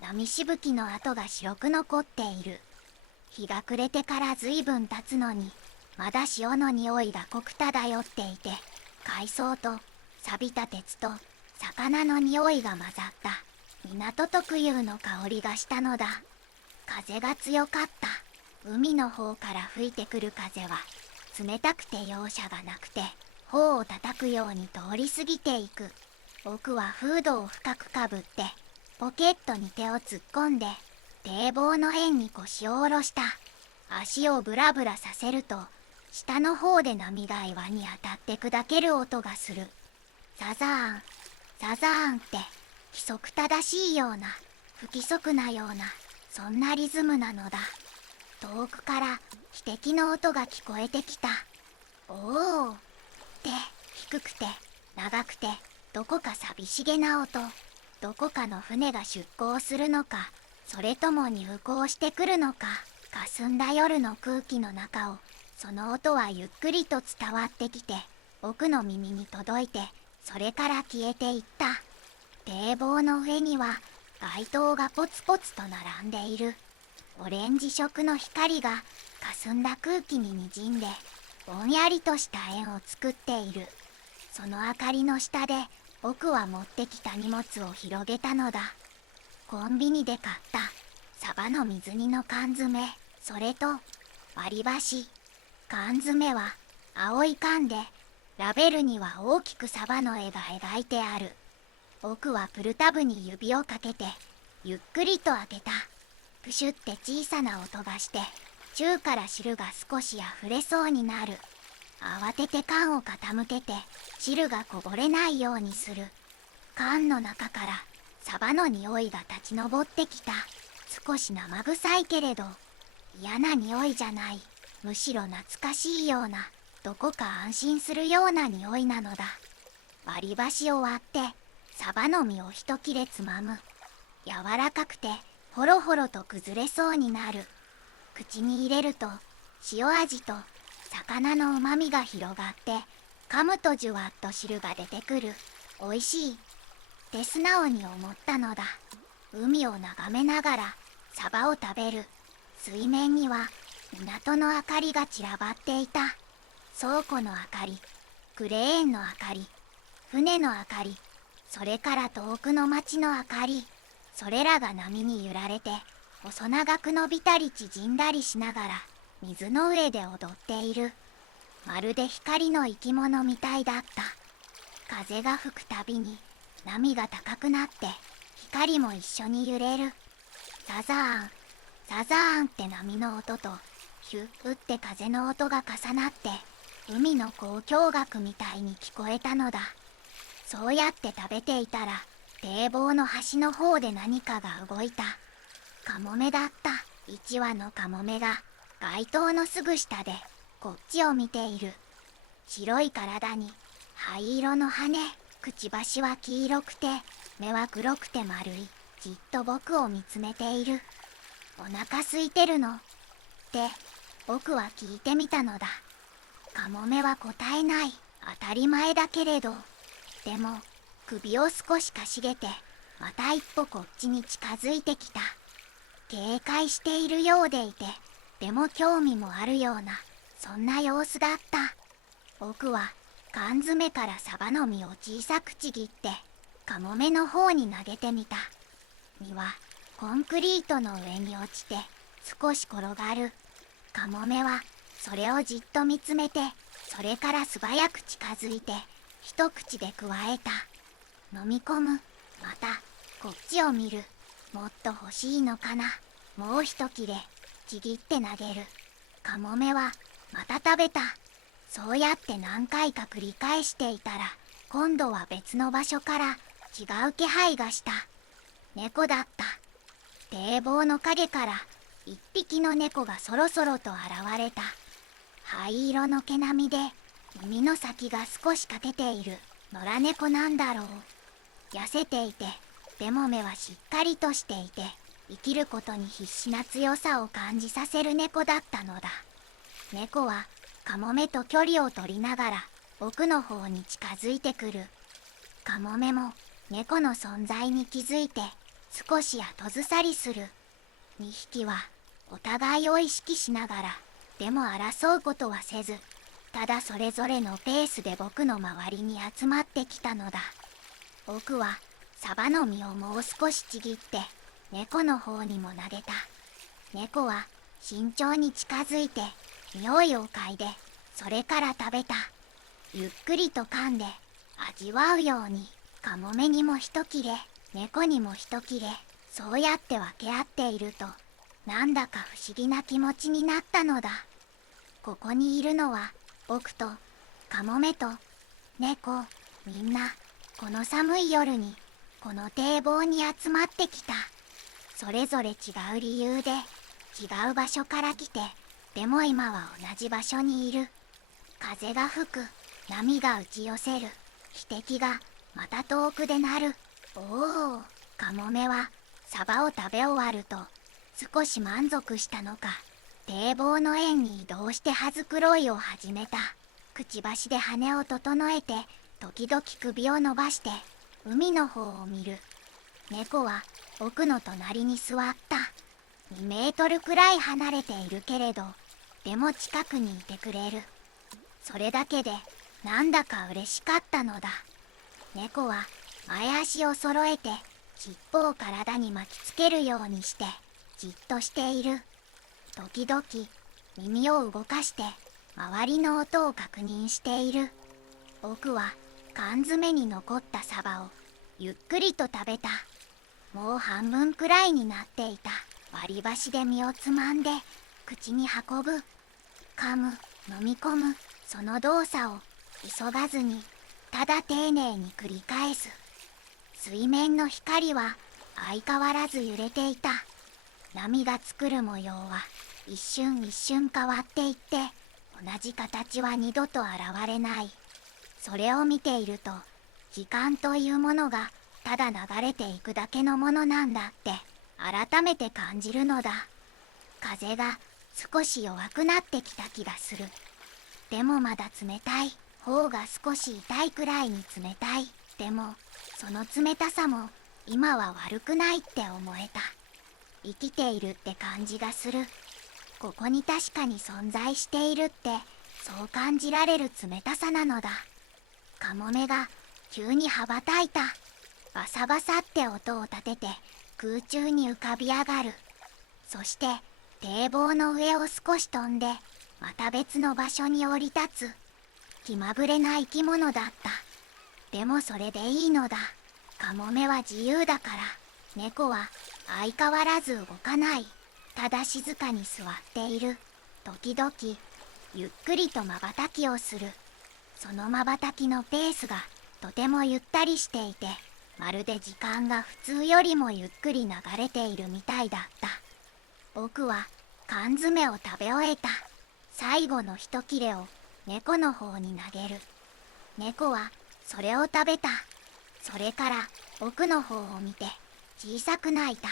波しぶきの跡が白く残っている。日が暮れてからずいぶん経つのにまだ潮の匂いが濃く漂っていて、海藻と錆びた鉄と魚の匂いが混ざった港特有の香りがしたのだ。風が強かった。海の方から吹いてくる風は冷たくて容赦がなくて、頬を叩くように通り過ぎていく。僕はフードを深くかぶってポケットに手を突っ込んで堤防の辺に腰を下ろした。足をブラブラさせると下の方で波が岩に当たって砕ける音がする。ザザーンザザーンって規則正しいような不規則なような、そんなリズムなのだ。遠くから汽笛の音が聞こえてきた。おおって低くて長くてどこか寂しげな音。どこかの船が出港するのか、それとも入港してくるのか。霞んだ夜の空気の中をその音はゆっくりと伝わってきて僕の耳に届いて、それから消えていった。堤防の上には街灯がポツポツと並んでいる。オレンジ色の光が霞んだ空気ににじんでぼんやりとした円を作っている。その明かりの下で僕は持ってきた荷物を広げたのだ。コンビニで買ったサバの水煮の缶詰、それと割り箸。缶詰は青い缶でラベルには大きくサバの絵が描いてある。僕はプルタブに指をかけてゆっくりと開けた。プシュって小さな音がして中から汁が少し溢れそうになる。慌てて缶を傾けて汁がこぼれないようにする。缶の中からサバの匂いが立ち上ってきた。少し生臭いけれど嫌な匂いじゃない。むしろ懐かしいような、どこか安心するような匂いなのだ。割り箸を割ってサバの身を一切れつまむ。柔らかくてほろほろと崩れそうになる。口に入れると塩味と魚のうまみが広がって、噛むとじゅわっと汁が出てくる。おいしいって素直に思ったのだ。海を眺めながらサバを食べる。水面には港の明かりが散らばっていた。倉庫の明かり、クレーンの明かり、船の明かり、それから遠くの町の明かり。それらが波に揺られて細長く伸びたり縮んだりしながら水の上で踊っている。まるで光の生き物みたいだった。風が吹くたびに波が高くなって光も一緒に揺れる。ザザーンザザーンって波の音とヒュッって風の音が重なって海の交響楽みたいに聞こえたのだ。そうやって食べていたら堤防の端の方で何かが動いた。カモメだった。一羽のカモメが街灯のすぐ下でこっちを見ている。白い体に灰色の羽、くちばしは黄色くて目は黒くて丸い。じっと僕を見つめている。お腹空いてるのって僕は聞いてみたのだ。カモメは答えない。当たり前だけれど。でも首を少しかしげてまた一歩こっちに近づいてきた。警戒しているようでいて、でも興味もあるような、そんな様子だった。僕は缶詰からサバの実を小さくちぎってカモメの方に投げてみた。実はコンクリートの上に落ちて少し転がる。カモメはそれをじっと見つめて、それから素早く近づいて一口でくわえた。飲み込む。またこっちを見る。もっと欲しいのかな。もう一切れちぎって投げる。カモメはまた食べた。そうやって何回か繰り返していたら、今度は別の場所から違う気配がした。猫だった。堤防の陰から一匹の猫がそろそろと現れた。灰色の毛並みで耳の先が少し欠けている野良猫なんだろう。痩せていて、でも目はしっかりとしていて、生きることに必死な強さを感じさせる猫だったのだ。猫はカモメと距離を取りながら僕の方に近づいてくる。カモメも猫の存在に気づいて少し後ずさりする。2匹はお互いを意識しながら、でも争うことはせず、ただそれぞれのペースで僕の周りに集まってきたのだ。僕はサバの実をもう少しちぎって猫の方にも投げた。猫は慎重に近づいて匂いを嗅いで、それから食べた。ゆっくりと噛んで味わうように、カモメにも一切れ、猫にも一切れ、そうやって分け合っていると、なんだか不思議な気持ちになったのだ。ここにいるのは僕とカモメと猫。みんなこの寒い夜にこの堤防に集まってきた。それぞれ違う理由で違う場所から来て、でも今は同じ場所にいる。風が吹く。波が打ち寄せる。汽笛がまた遠くで鳴る。おお、カモメはサバを食べ終わると少し満足したのか、堤防の円に移動して羽繕いを始めた。くちばしで羽を整えて、時々首を伸ばして海の方を見る。猫は僕の隣に座った。2メートルくらい離れているけれど、でも近くにいてくれる。それだけでなんだか嬉しかったのだ。猫は前足を揃えて尻尾を体に巻きつけるようにしてじっとしている。時々耳を動かして周りの音を確認している。僕は缶詰に残ったサバをゆっくりと食べた。もう半分くらいになっていた。割り箸で身をつまんで口に運ぶ。噛む、飲み込む、その動作を急がずにただ丁寧に繰り返す。水面の光は相変わらず揺れていた。波が作る模様は一瞬一瞬変わっていって、同じ形は二度と現れない。それを見ていると、時間というものがただ流れていくだけのものなんだって改めて感じるのだ。風が少し弱くなってきた気がする。でもまだ冷たい。頬が少し痛いくらいに冷たい。でもその冷たさも今は悪くないって思えた。生きているって感じがする。ここに確かに存在しているって、そう感じられる冷たさなのだ。カモメが急に羽ばたいた。バサバサって音を立てて空中に浮かび上がる。そして堤防の上を少し飛んでまた別の場所に降り立つ。気まぐれな生き物だった。でもそれでいいのだ。カモメは自由だから。猫は相変わらず動かない。ただ静かに座っている。時々ゆっくりと瞬きをする。その瞬きのペースがとてもゆったりしていて、まるで時間が普通よりもゆっくり流れているみたいだった。僕は缶詰を食べ終えた。最後の一切れを猫の方に投げる。猫はそれを食べた。それから僕の方を見て小さく鳴いた。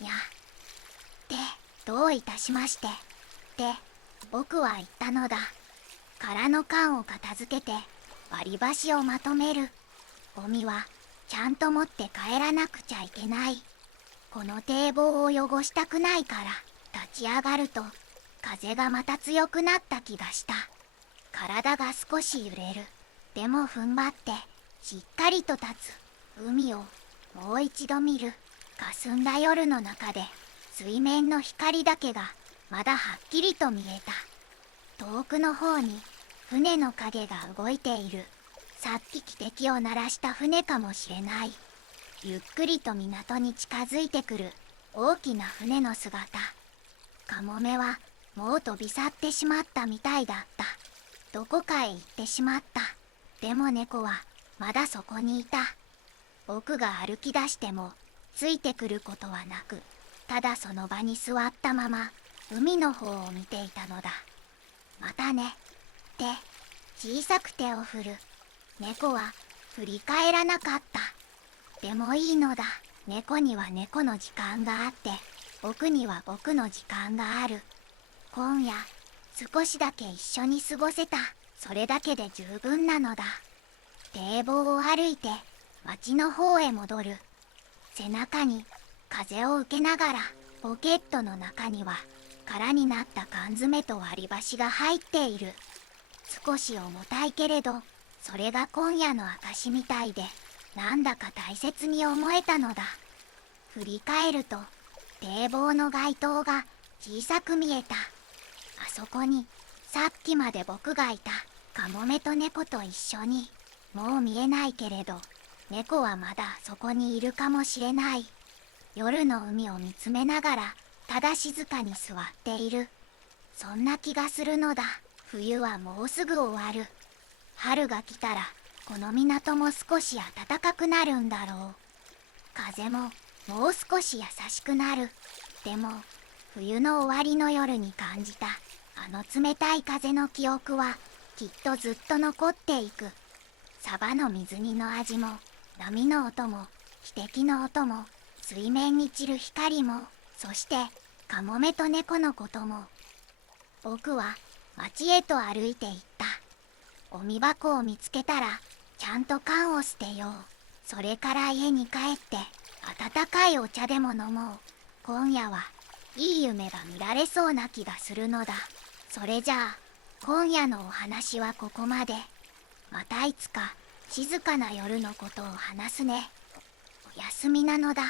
にゃってどういたしましてって僕は言ったのだ。空の缶を片付けて割り箸をまとめる。ゴミはちゃんと持って帰らなくちゃいけない。この堤防を汚したくないから。立ち上がると風がまた強くなった気がした。体が少し揺れる。でも踏ん張ってしっかりと立つ。海をもう一度見る。霞んだ夜の中で水面の光だけがまだはっきりと見えた。遠くの方に船の影が動いている。さっき汽笛を鳴らした船かもしれない。ゆっくりと港に近づいてくる大きな船の姿。カモメはもう飛び去ってしまったみたいだった。どこかへ行ってしまった。でも猫はまだそこにいた。僕が歩き出してもついてくることはなく、ただその場に座ったまま海の方を見ていたのだ。またねって小さく手を振る。猫は振り返らなかった。でもいいのだ。猫には猫の時間があって、僕には僕の時間がある。今夜少しだけ一緒に過ごせた。それだけで十分なのだ。堤防を歩いて町の方へ戻る。背中に風を受けながら、ポケットの中には空になった缶詰と割り箸が入っている。少し重たいけれど、それが今夜の証みたいで、なんだか大切に思えたのだ。振り返ると堤防の街灯が小さく見えた。あそこにさっきまで僕がいた。カモメと猫と一緒に。もう見えないけれど、猫はまだそこにいるかもしれない。夜の海を見つめながらただ静かに座っている。そんな気がするのだ。冬はもうすぐ終わる。春が来たらこの港も少し暖かくなるんだろう。風ももう少し優しくなる。でも冬の終わりの夜に感じたあの冷たい風の記憶はきっとずっと残っていく。サバの水煮の味も、波の音も、汽笛の音も、水面に散る光も、そしてカモメと猫のことも。僕は町へと歩いて行った。ゴミ箱を見つけたらちゃんと缶を捨てよう。それから家に帰って温かいお茶でも飲もう。今夜はいい夢が見られそうな気がするのだ。それじゃあ今夜のお話はここまで。またいつか静かな夜のことを話すね。おやすみなのだ。